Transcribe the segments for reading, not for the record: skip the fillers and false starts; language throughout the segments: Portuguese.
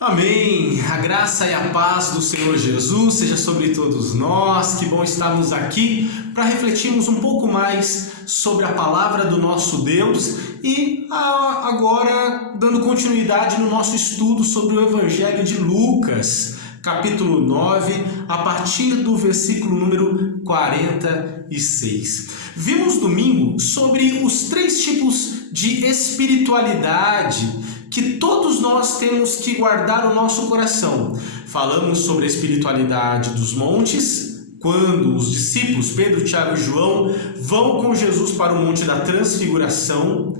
Amém. A graça e a paz do Senhor Jesus seja sobre todos nós. Que bom estarmos aqui para refletirmos um pouco mais sobre a palavra do nosso Deus e agora dando continuidade no nosso estudo sobre o Evangelho de Lucas, capítulo 9, a partir do versículo número 46. Vimos domingo sobre os 3 tipos de espiritualidade que todos nós temos que guardar no nosso coração. Falamos sobre a espiritualidade dos montes, quando os discípulos Pedro, Tiago e João vão com Jesus para o Monte da Transfiguração,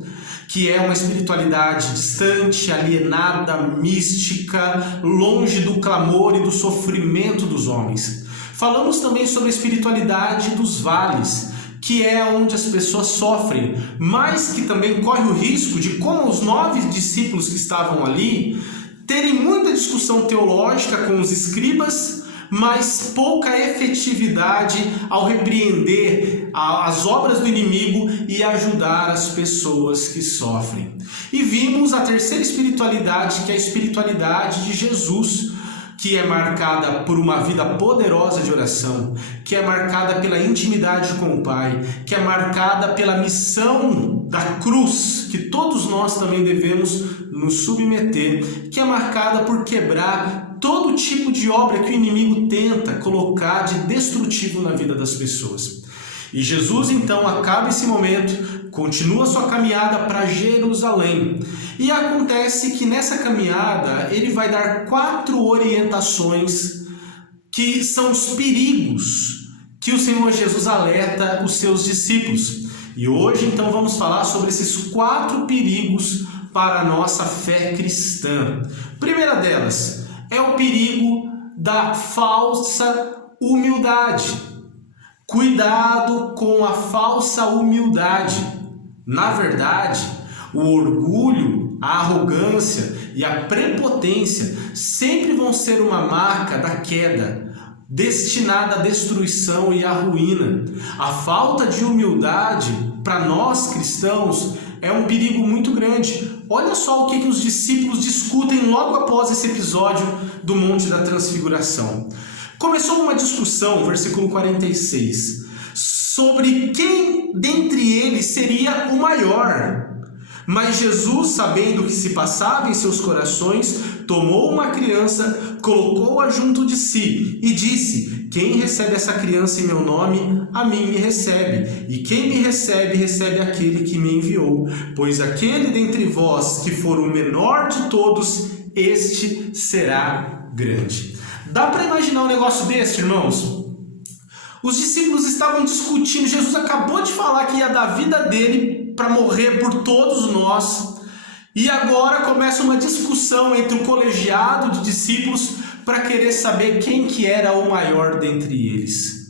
que é uma espiritualidade distante, alienada, mística, longe do clamor e do sofrimento dos homens. Falamos também sobre a espiritualidade dos vales, que é onde as pessoas sofrem, mas que também corre o risco de, como os 9 discípulos que estavam ali, terem muita discussão teológica com os escribas, mas pouca efetividade ao repreender as obras do inimigo e ajudar as pessoas que sofrem. E vimos a terceira espiritualidade, que é a espiritualidade de Jesus, que é marcada por uma vida poderosa de oração, que é marcada pela intimidade com o Pai, que é marcada pela missão da cruz, que todos nós também devemos nos submeter, que é marcada por quebrar todo tipo de obra que o inimigo tenta colocar de destrutivo na vida das pessoas. E Jesus então acaba esse momento, continua sua caminhada para Jerusalém. E acontece que nessa caminhada ele vai dar 4 orientações que são os perigos que o Senhor Jesus alerta os seus discípulos. E hoje então vamos falar sobre esses 4 perigos para a nossa fé cristã. Primeira delas é o perigo da falsa humildade. Cuidado com a falsa humildade. Na verdade, o orgulho, a arrogância e a prepotência sempre vão ser uma marca da queda, destinada à destruição e à ruína. A falta de humildade, para nós cristãos, é um perigo muito grande. Olha só o que os discípulos discutem logo após esse episódio do Monte da Transfiguração. Começou uma discussão, versículo 46, sobre quem dentre eles seria o maior. Mas Jesus, sabendo o que se passava em seus corações, tomou uma criança, colocou-a junto de si e disse: quem recebe essa criança em meu nome, a mim me recebe. E quem me recebe, recebe aquele que me enviou. Pois aquele dentre vós que for o menor de todos, este será grande. Dá para imaginar um negócio desse, irmãos? Os discípulos estavam discutindo, Jesus acabou de falar que ia dar a vida dele para morrer por todos nós, e agora começa uma discussão entre o colegiado de discípulos para querer saber quem que era o maior dentre eles.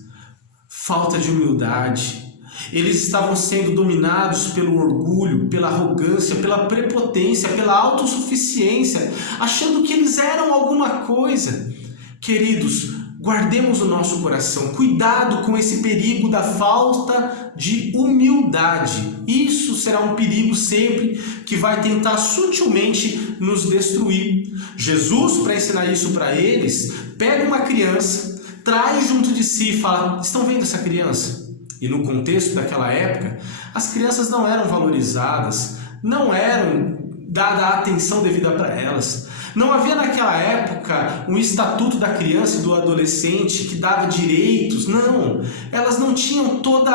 Falta de humildade. Eles estavam sendo dominados pelo orgulho, pela arrogância, pela prepotência, pela autossuficiência, achando que eles eram alguma coisa. Queridos, guardemos o nosso coração, cuidado com esse perigo da falta de humildade. Isso será um perigo sempre que vai tentar sutilmente nos destruir. Jesus, para ensinar isso para eles, pega uma criança, traz junto de si e fala: estão vendo essa criança? E no contexto daquela época, as crianças não eram valorizadas, não eram dada a atenção devida para elas. Não havia naquela época um estatuto da criança e do adolescente que dava direitos, não. Elas não tinham todo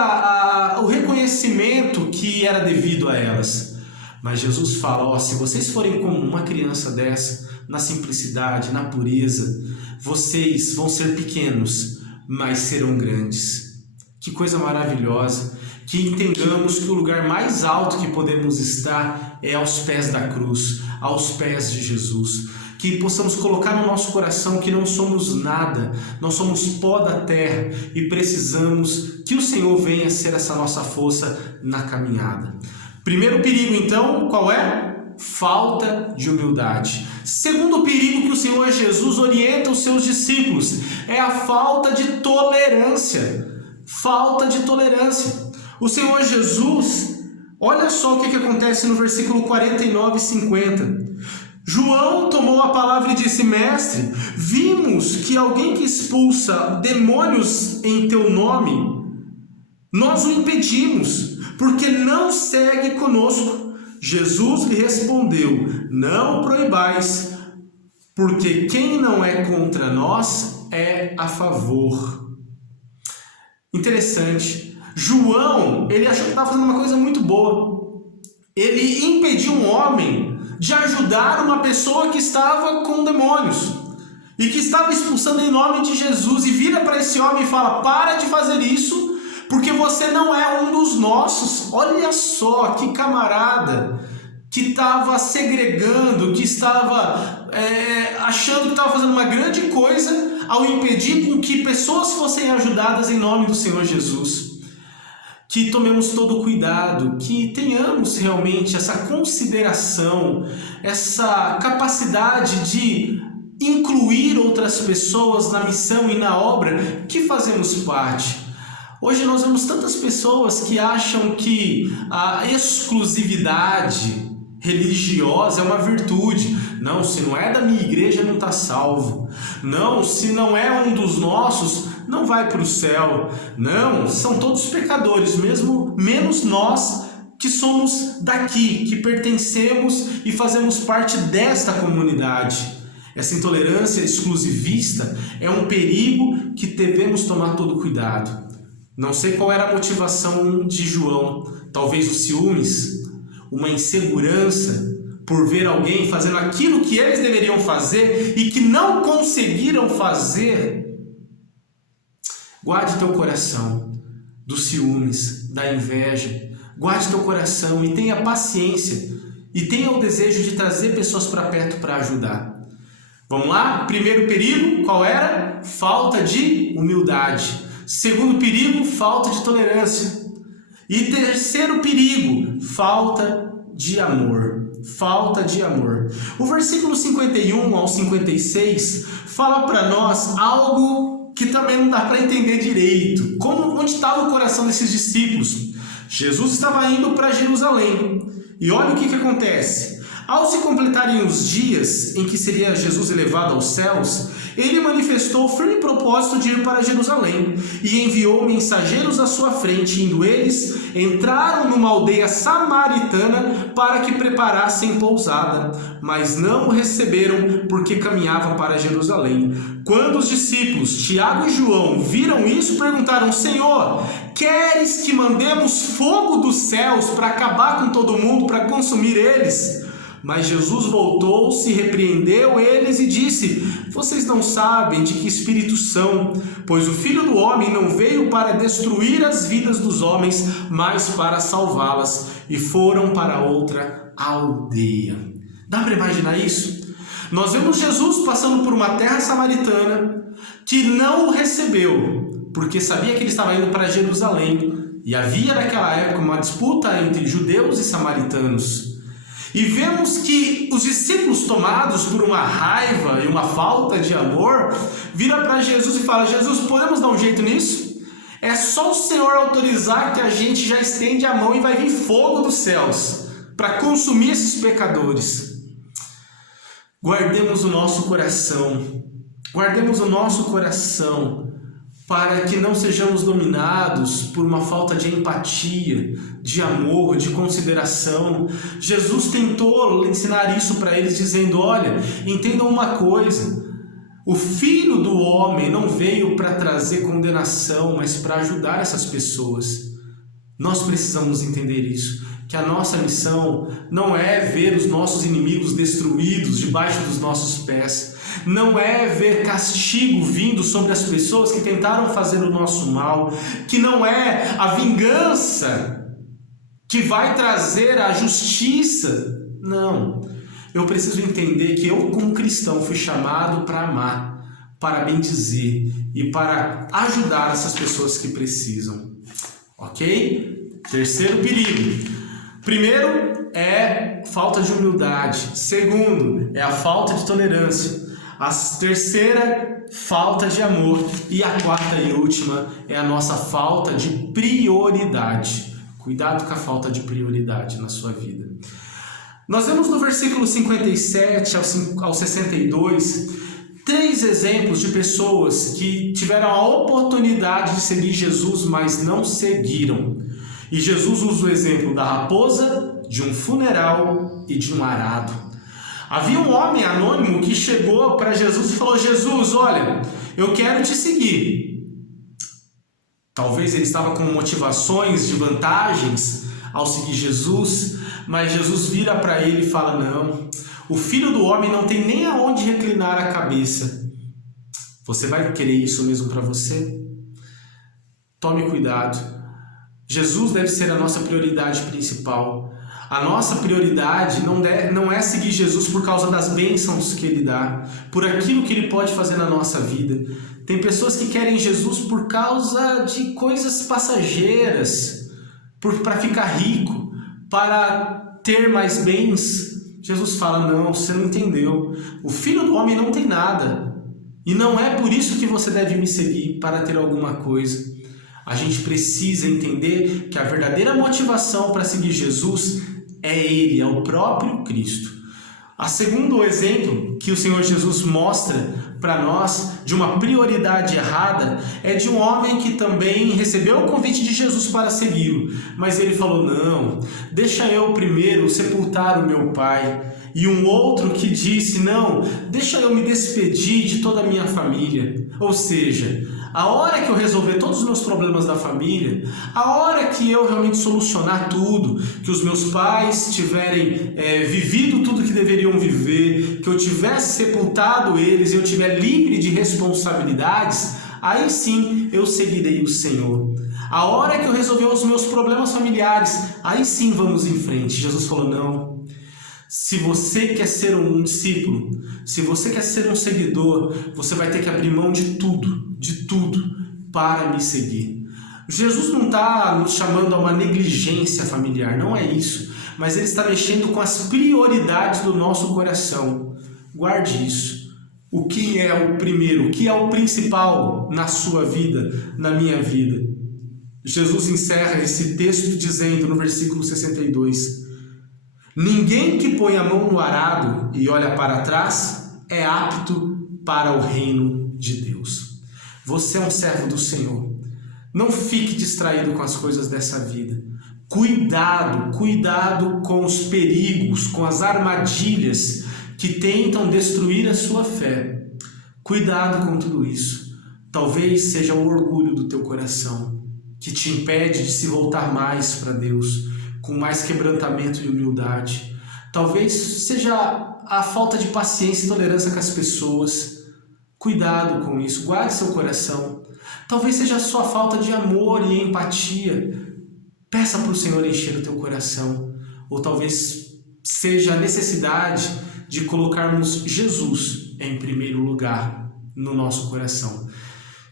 o reconhecimento que era devido a elas. Mas Jesus fala: se vocês forem como uma criança dessa, na simplicidade, na pureza, vocês vão ser pequenos, mas serão grandes. Que coisa maravilhosa! Que entendamos que o lugar mais alto que podemos estar é aos pés da cruz, aos pés de Jesus. Que possamos colocar no nosso coração que não somos nada, nós somos pó da terra e precisamos que o Senhor venha ser essa nossa força na caminhada. Primeiro perigo, então, qual é? Falta de humildade. Segundo perigo que o Senhor Jesus orienta os seus discípulos é a falta de tolerância. Falta de tolerância. O Senhor Jesus, olha só o que acontece no versículo 49 e 50. João tomou a palavra e disse: Mestre, vimos que alguém que expulsa demônios em teu nome, nós o impedimos, porque não segue conosco. Jesus lhe respondeu: Não o proibais, porque quem não é contra nós é a favor. Interessante. João, ele achou que estava fazendo uma coisa muito boa. Ele impediu um homem de ajudar uma pessoa que estava com demônios e que estava expulsando em nome de Jesus, e vira para esse homem e fala: para de fazer isso, porque você não é um dos nossos. Olha só que camarada que estava segregando, que estava achando que estava fazendo uma grande coisa ao impedir com que pessoas fossem ajudadas em nome do Senhor Jesus. Que tomemos todo o cuidado, que tenhamos realmente essa consideração, essa capacidade de incluir outras pessoas na missão e na obra que fazemos parte. Hoje nós vemos tantas pessoas que acham que a exclusividade religiosa é uma virtude. Não, se não é da minha igreja não está salvo. Não, se não é um dos nossos não vai para o céu. Não, são todos pecadores, mesmo menos nós que somos daqui, que pertencemos e fazemos parte desta comunidade. Essa intolerância exclusivista é um perigo que devemos tomar todo cuidado. Não sei qual era a motivação de João, talvez os ciúmes, uma insegurança por ver alguém fazendo aquilo que eles deveriam fazer e que não conseguiram fazer. Guarde teu coração dos ciúmes, da inveja. Guarde teu coração e tenha paciência e tenha o desejo de trazer pessoas para perto para ajudar. Vamos lá? Primeiro perigo, qual era? Falta de humildade. Segundo perigo, falta de tolerância. E terceiro perigo, falta de amor. Falta de amor. O versículo 51 ao 56 fala para nós algo que também não dá para entender direito. Onde estava o coração desses discípulos? Jesus estava indo para Jerusalém. E olha o que acontece. Ao se completarem os dias em que seria Jesus elevado aos céus, ele manifestou o firme propósito de ir para Jerusalém e enviou mensageiros à sua frente. Indo eles, entraram numa aldeia samaritana para que preparassem pousada, mas não o receberam porque caminhava para Jerusalém. Quando os discípulos Tiago e João viram isso, perguntaram: Senhor, queres que mandemos fogo dos céus para acabar com todo mundo, para consumir eles? Mas Jesus voltou-se, repreendeu eles e disse: vocês não sabem de que espírito são, pois o Filho do Homem não veio para destruir as vidas dos homens, mas para salvá-las. E foram para outra aldeia. Dá para imaginar isso? Nós vemos Jesus passando por uma terra samaritana que não o recebeu, porque sabia que ele estava indo para Jerusalém. E havia naquela época uma disputa entre judeus e samaritanos. E vemos que os discípulos, tomados por uma raiva e uma falta de amor, viram para Jesus e falam: Jesus, podemos dar um jeito nisso? É só o Senhor autorizar que a gente já estende a mão e vai vir fogo dos céus para consumir esses pecadores. Guardemos o nosso coração. Guardemos o nosso coração para que não sejamos dominados por uma falta de empatia, de amor, de consideração. Jesus tentou ensinar isso para eles, dizendo: olha, entendam uma coisa, o Filho do Homem não veio para trazer condenação, mas para ajudar essas pessoas. Nós precisamos entender isso, que a nossa missão não é ver os nossos inimigos destruídos debaixo dos nossos pés, não é ver castigo vindo sobre as pessoas que tentaram fazer o nosso mal, que não é a vingança que vai trazer a justiça. Não, eu preciso entender que eu, como cristão, fui chamado para amar, para bendizer e para ajudar essas pessoas que precisam. Ok? Terceiro perigo. Primeiro é falta de humildade. Segundo é a falta de tolerância. A terceira, falta de amor. E a quarta e última é a nossa falta de prioridade. Cuidado com a falta de prioridade na sua vida. Nós vemos no versículo 57 ao 62 três exemplos de pessoas que tiveram a oportunidade de seguir Jesus, mas não seguiram. E Jesus usa o exemplo da raposa, de um funeral e de um arado. Havia um homem anônimo que chegou para Jesus e falou: Jesus, olha, eu quero te seguir. Talvez ele estava com motivações de vantagens ao seguir Jesus, mas Jesus vira para ele e fala: não, o Filho do Homem não tem nem aonde reclinar a cabeça. Você vai querer isso mesmo para você? Tome cuidado. Jesus deve ser a nossa prioridade principal. A nossa prioridade não é seguir Jesus por causa das bênçãos que Ele dá, por aquilo que Ele pode fazer na nossa vida. Tem pessoas que querem Jesus por causa de coisas passageiras, para ficar rico, para ter mais bens. Jesus fala: não, você não entendeu. O Filho do Homem não tem nada. E não é por isso que você deve me seguir, para ter alguma coisa. A gente precisa entender que a verdadeira motivação para seguir Jesus é Ele, é o próprio Cristo. O segundo exemplo que o Senhor Jesus mostra para nós de uma prioridade errada é de um homem que também recebeu o convite de Jesus para segui-lo, mas ele falou: não, deixa eu primeiro sepultar o meu pai. E um outro que disse: não, deixa eu me despedir de toda a minha família. Ou seja, a hora que eu resolver todos os meus problemas da família, a hora que eu realmente solucionar tudo, que os meus pais tiverem vivido tudo que deveriam viver, que eu tivesse sepultado eles e eu tiver livre de responsabilidades, aí sim eu seguirei o Senhor. A hora que eu resolver os meus problemas familiares, aí sim vamos em frente. Jesus falou: não. Se você quer ser um discípulo, se você quer ser um seguidor, você vai ter que abrir mão de tudo para me seguir. Jesus não está nos chamando a uma negligência familiar, não é isso, mas Ele está mexendo com as prioridades do nosso coração. Guarde isso. O que é o primeiro, o que é o principal na sua vida, na minha vida? Jesus encerra esse texto dizendo no versículo 62: ninguém que põe a mão no arado e olha para trás é apto para o reino de Deus. Você é um servo do Senhor. Não fique distraído com as coisas dessa vida. Cuidado com os perigos, com as armadilhas que tentam destruir a sua fé. Cuidado com tudo isso. Talvez seja o orgulho do teu coração que te impede de se voltar mais para Deus, com mais quebrantamento e humildade. Talvez seja a falta de paciência e tolerância com as pessoas. Cuidado com isso, guarde seu coração. Talvez seja a sua falta de amor e empatia. Peça para o Senhor encher o teu coração. Ou talvez seja a necessidade de colocarmos Jesus em primeiro lugar no nosso coração.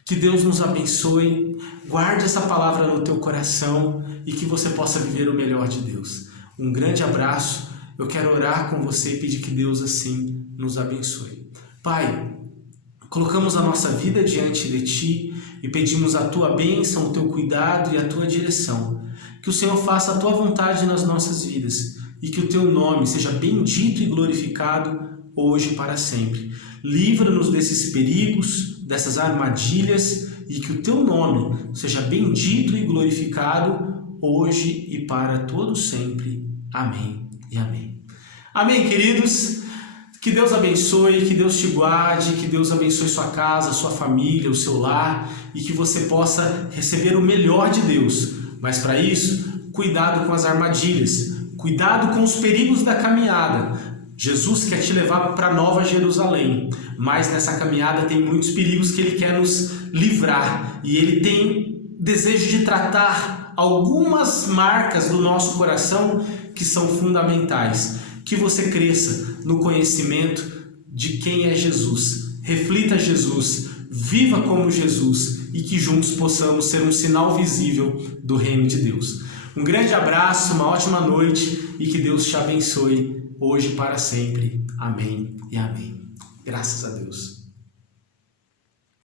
Que Deus nos abençoe. Guarde essa palavra no teu coração e que você possa viver o melhor de Deus. Um grande abraço. Eu quero orar com você e pedir que Deus assim nos abençoe. Pai, colocamos a nossa vida diante de Ti e pedimos a Tua bênção, o Teu cuidado e a Tua direção. Que o Senhor faça a Tua vontade nas nossas vidas e que o Teu nome seja bendito e glorificado hoje e para sempre. Livra-nos desses perigos, dessas armadilhas e que o Teu nome seja bendito e glorificado hoje e para todo sempre. Amém e amém. Amém, queridos. Que Deus abençoe, que Deus te guarde, que Deus abençoe sua casa, sua família, o seu lar e que você possa receber o melhor de Deus. Mas para isso, cuidado com as armadilhas, cuidado com os perigos da caminhada. Jesus quer te levar para Nova Jerusalém, mas nessa caminhada tem muitos perigos que Ele quer nos livrar e Ele tem desejo de tratar algumas marcas do nosso coração que são fundamentais. Que você cresça no conhecimento de quem é Jesus, reflita Jesus, viva como Jesus e que juntos possamos ser um sinal visível do reino de Deus. Um grande abraço, uma ótima noite e que Deus te abençoe hoje e para sempre. Amém e amém. Graças a Deus.